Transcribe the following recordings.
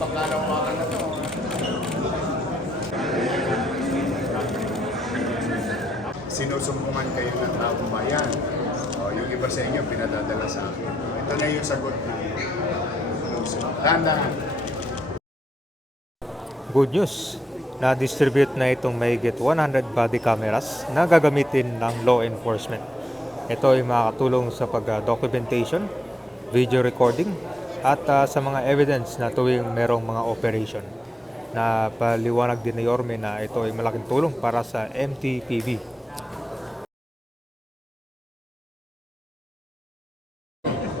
paglalawakan na to. Sinusumbungan kayo ng taong bayan. O, yung iba sa inyo, pinadadala sa akin. Ito na yung sagot na Tandaan. Good news! Na-distribute na itong mahigit 100 body cameras na gagamitin ng law enforcement. Ito ay makakatulong sa pag-documentation, video recording, at ah, sa mga evidence na tuwing merong mga operation. Na paliwanag din ni Yorme na ito ay malaking tulong para sa MTPB.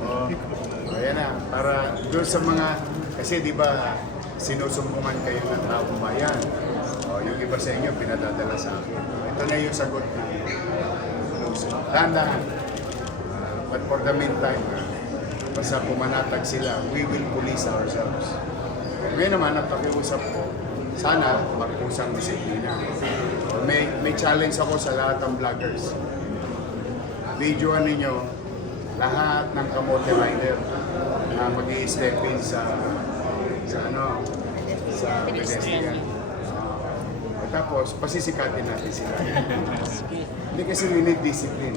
Oh, ayan na. Para doon sa mga, kasi di ba sinusumbungan kayo ng taong bayan. O, yung iba sa inyo, pinadadala sa akin. Ito na yung sagot na Tandaan. Uh, but for the meantime, uh, basta pumanatag sila, we will police ourselves. Ngayon naman, ang pakiusap ko, sana magpusang disiplina. May, may challenge ako sa lahat ng vloggers. Videoan ninyo lahat ng kamote rider na mag step in sa sa ano sa pedestrian. Ah. tapos, pasisikatin natin sila. Hindi kasi we need discipline.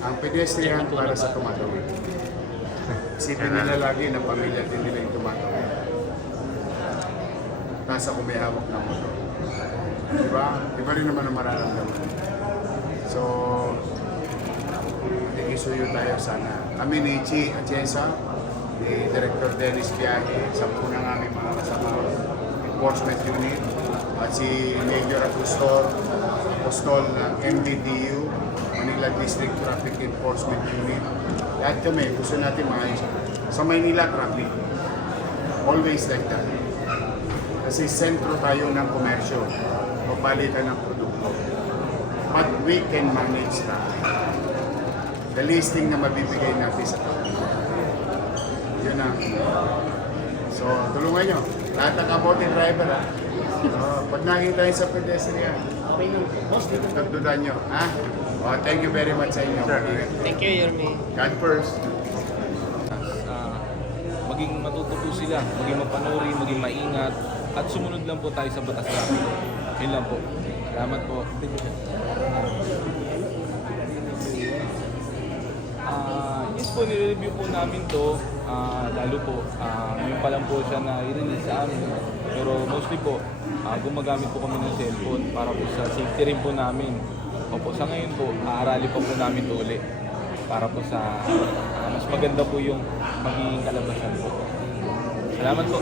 Ang pedestrian para sa tumatawid. Isipin nila lagi na pamilya din nila yung tumatawid. Nasa kung may hawak ng motor. Diba? Iba rin naman ang mararamdaman. So, Isuyo tayo sana. Kami ni Chi Atienza, ni Director Dennis Biahe, sampu ng aming mga kasama enforcement unit, at si Major Agustor Apostol ng MDDU, District Traffic Enforcement Unit. Lahat kami, gusto natin maayos. Sa Maynila, traffic. Always like that. Kasi sentro tayo ng komersyo, pabalikan ng produkto. But we can manage traffic the listing na mabibigay natin sa tao. Yun ang. So, tulungan nyo. Lahat ng kabote driver, ha? Uh, pag nakita yun sa pedestrian, Okay tagdudan nyo, ha? Oh, thank you very much sa inyo. Thank you, Yorme. God first. Ah, maging matuto po sila, maging mapanuri, maging maingat, at sumunod lang po tayo sa batas natin. Yun lang po. Salamat po. Ah, yes po, nire-review po namin to. Ah, lalo po, ah, ngayon pa lang po siya na i-release sa amin. Pero mostly po, ah, gumagamit po kami ng cellphone para po sa safety rin po namin. Opo, sa ngayon po, aarali pa po namin to uli para po sa ah, mas maganda po yung magiging kalabasan po. Salamat po.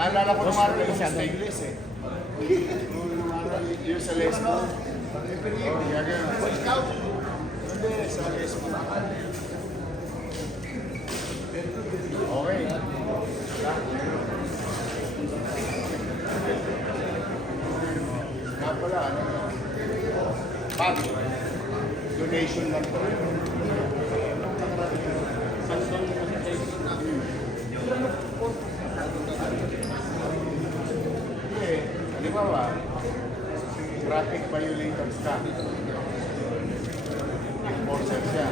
Naalala ko naman rin sa English eh. Yung sa Lesbo. Yung pinigil. Oh, ikaw? Hindi, sa Lesbo. Okay. Kaya pala, ano? Pag. Donation lang po. Halimbawa, traffic violators ka. Enforcer siya.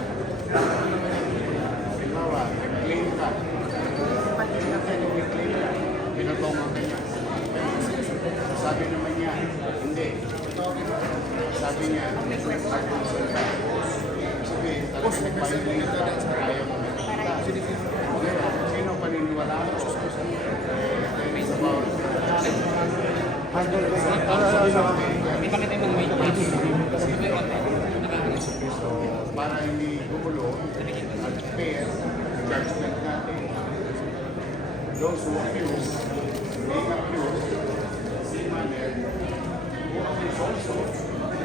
Halimbawa, nag-claim ka. Kasi nag-claim ka, pinutongan ka niya. Sabi naman niya, hindi. Sabi niya, nag-cancel ka. Sabi, talagang nag-violate ka, ayaw mo na. Ngayon, Sino paniniwala mo? Eh, it's about May pakita yung mga may So, para hindi gumulo at fair, judgment natin. Those who accuse, being accused, si Manel, who accused also,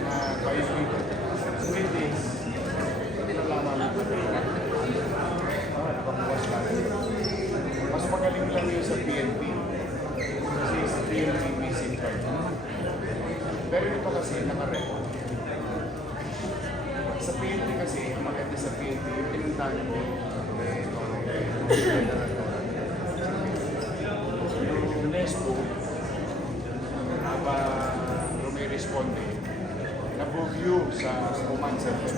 na violated committees, nalaman mo pa rin. Ah, nakabukas lang. Mas magaling lang yun sa PNP. Kasi sa PNP missing card. Pero ito kasi nakarecord. Sa PNP kasi, ang maganda sa PNP, yung pinuntahan mo, eh, ito, yung UNESCO, habang rumiresponde, nag-review sa command center.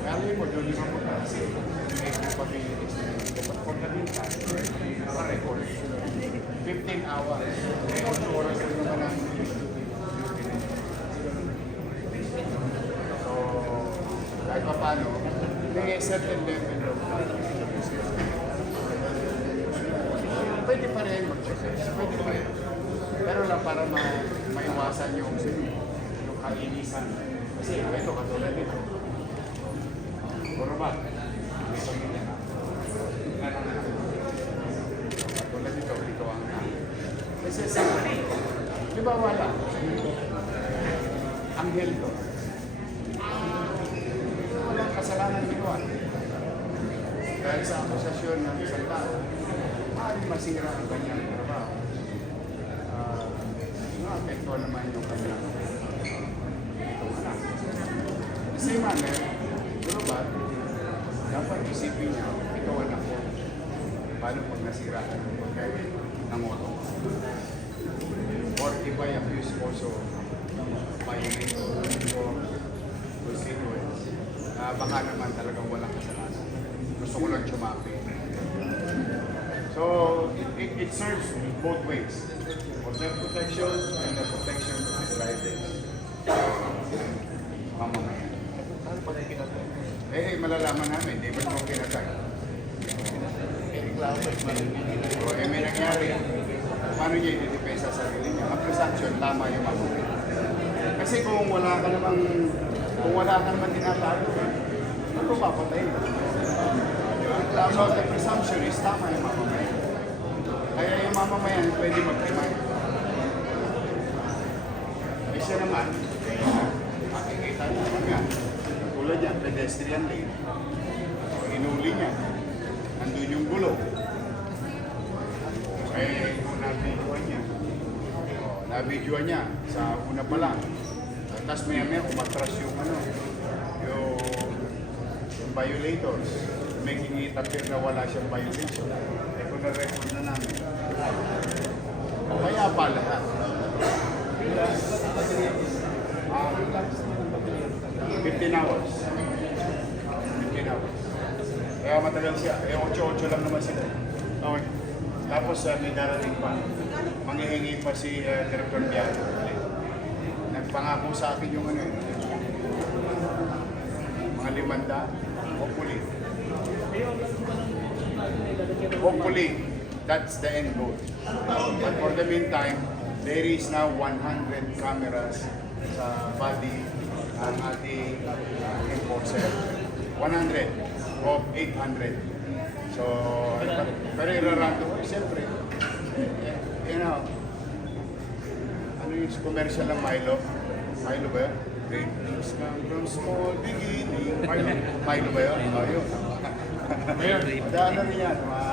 Kaya mo doon yung mga kasi, may na yun. Dapat kung nalita, naka-record. 15 hours. 8 oras rin naman ang kahit pa paano, may certain level of Pwede pa rin mag-success. Pwede pa rin. Pero lang para ma maiwasan yung, yung kainisan. Kasi ito, katulad nito. Puro ba? Na. Ano na? Katulad nito, ito ang na. Kasi sa di ba wala? Anghel to. Walang kasalanan ginawa. Dahil sa akusasyon ng isang tao, maaaring masira ang kanyang trabaho. Uh, Naapekto naman yung kanyang itong anak. The same manner, dapat isipin niya, ito anak ko, paano pag nasira ka ng pagkain ng moto? Or if I abuse also violate or constituents, na baka naman talagang walang kasalanan. Gusto ko lang chumapi. So, it, it, it serves both ways. Their protection and the protection of the drivers. Mamamayan. Eh, malalaman namin, di ba ito kinatay? So, eh, may nangyari. Paano niya i-depensa sa sarili niya? Ang presumption, tama yung mamamayan. Kasi kung wala ka namang, kung wala ka naman tinatago, ano papatay? So, the presumption is tama yung mamamayan. Mamamayan pwede mag-demand. Siya naman, makikita naman nga. Tulad niya, pedestrian lane. Inuli niya. Nandun yung gulo. Eh, kung nabidyoan niya. Nabidyoan niya sa una pa lang. Tapos maya maya umatras yung ano, yung, yung violators. Making it appear na wala siyang violation. Eh kung na-record na namin. Kaya pa lahat. Ah, 15 hours. 15 hours. Kaya matagal siya. Eh, 8-8 lang naman sila. Okay. Tapos uh, may darating pa. Manghihingi pa si uh, Director Biago. Nagpangako sa akin yung ano eh. Mga limanda. Hopefully. Hopefully, that's the end goal. But for the meantime, there is now 100 cameras sa body ang ating uh, enforcer. 100 of 800. So, pero irarado ko, siyempre, you know, ano yung commercial ng Milo? Milo ba yun? Great things come from small beginning. Milo, Milo ba yun? Oh, yun. Ayun, daan na rin yan. Mga